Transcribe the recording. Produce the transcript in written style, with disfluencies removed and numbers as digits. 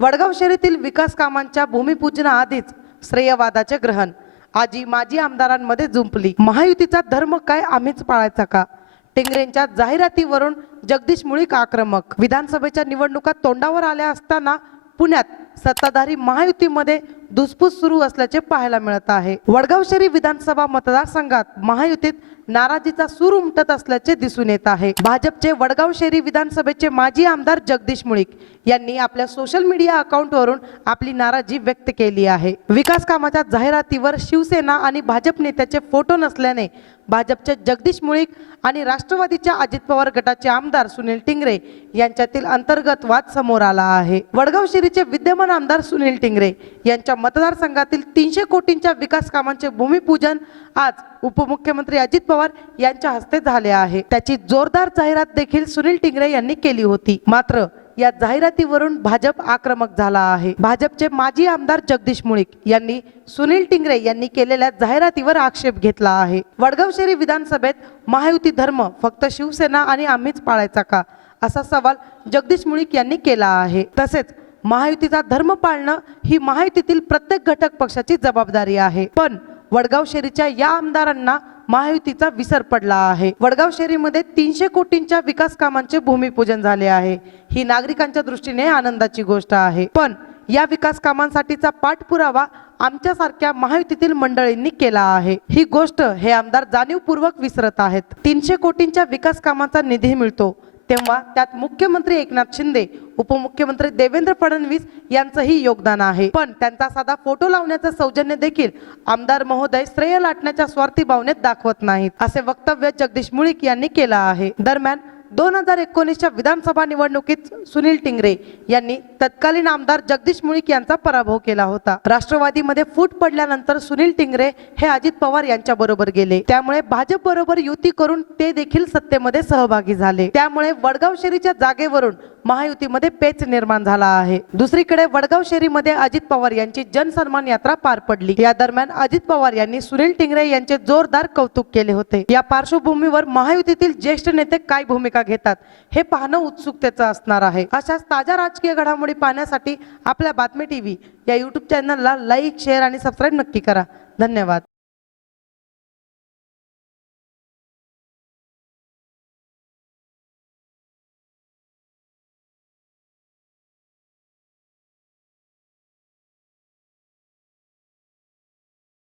वडगाव शहरातील विकास कामांच्या भूमिपूजनाआधीच श्रेयवादाचे ग्रहण आजी माजी आमदारांमध्ये जुंपली। महायुतीचा धर्म काय आम्हीच पाळायचा का? टिंगरेंच्या जाहिरातीवरून जगदीश मुळीक आक्रमक। विधानसभेच्या निवडणुका तोंडावर आल्या असताना पुण्यात सत्ताधारी महायुतीमध्ये धुसफूस सुरू असल्याचे पाहायला मिळत आहे। वडगाव शहरी विधानसभा मतदारसंघात महायुतीत नाराजीचा सूर उमटत असल्याचे दिसून येत आहे। भाजपचे वडगाव शहरी विधानसभेचे माजी आमदार जगदीश मुळीक यांनी आपल्या सोशल मीडिया अकाउंटवरून आपली नाराजी व्यक्त केली आहे। विकास कामाच्या जाहिरातीवर शिवसेना आणि भाजप नेत्याचे फोटो नसल्याने भाजपचे जगदीश मुळीक आणि राष्ट्रवादीच्या अजित पवार गटाचे आमदार सुनील टिंगरे यांच्यातील अंतर्गत वाद समोर आला आहे। वडगाव शहरीचे विद्यमान आमदार सुनील टिंगरे यांच्या मतदारसंघातील 300 कोटींच्या विकास कामांचे भूमिपूजन आज उपमुख्यमंत्री अजित पवार यांच्या हस्ते झाले आहे। त्याची जोरदार जाहिरात देखील सुनील टिंगरे यांनी केली होती। मात्र या जाहिरातीवरून भाजप आक्रमक झाला आहे। भाजपचे माजी आमदार जगदीश मुळीक यांनी सुनील टिंगरे यांनी केलेल्या जाहिरातीवर आक्षेप घेतला आहे। वडगाव शहरी विधानसभेत महायुती धर्म फक्त शिवसेना आणि आम्हीच पाळायचा का, असा सवाल जगदीश मुळीक यांनी केला आहे। तसेच महायुतीचा धर्म पाळणं ही महायुतीतील प्रत्येक घटक पक्षाची जबाबदारी आहे, पण वडगाव शहरीच्या या आमदारांना महायुतीचा विसर पडला आहे। वडगाव शहरीमध्ये 300 कोटींच्या विकास कामांचे भूमिपूजन झाले आहे। ही नागरिकांच्या दृष्टीने आनंदाची गोष्ट आहे, पण या विकास कामांसाठीचा पाठपुरावा आमच्यासारख्या महायुतीतील मंडळींनी केला आहे। ही गोष्ट हे आमदार जाणीवपूर्वक विसरत आहेत। 300 कोटींच्या विकास कामांचा निधी मिळतो तेव्हा त्यात मुख्यमंत्री एकनाथ शिंदे, उपमुख्यमंत्री देवेंद्र फडणवीस यांचंही योगदान आहे, पण त्यांचा साधा फोटो लावण्याचं सौजन्य देखील आमदार महोदय श्रेय लाटण्याच्या स्वार्थी भावनेत दाखवत नाहीत, असे वक्तव्य जगदीश मुळीक यांनी केलं आहे। दरम्यान 2019च्या विधानसभा निवडणुकीत सुनील टिंगरे यांनी तत्कालीन आमदार जगदीश मुळीक यांचा पराभव केला होता। राष्ट्रवादीमध्ये फूट पडल्यानंतर सुनील टिंगरे हे अजित पवार यांच्या बरोबर गेले, त्यामुळे भाजप बरोबर युती करून ते देखील सत्तेमध्ये सहभागी झाले। त्यामुळे वडगाव शहरीच्या जागेवरून महायुतीमध्ये पेच निर्माण झाला आहे। दुसरीकडे वडगाव शहरीमध्ये अजित पवार यांची जनसन्मान यात्रा पार पडली। या दरम्यान अजित पवार यांनी सुनील टिंगरे यांचे जोरदार कौतुक केले होते। या पार्श्वभूमीवर महायुतीतील ज्येष्ठ नेते काय भूमिका घेतात हे पाहणं उत्सुकतेचं असणार आहे। अशाच ताज्या राजकीय घडामोडी पाहण्यासाठी आपल्या बातमी टीव्ही या YouTube चॅनलला लाईक, शेअर आणि सबस्क्राईब नक्की करा। धन्यवाद।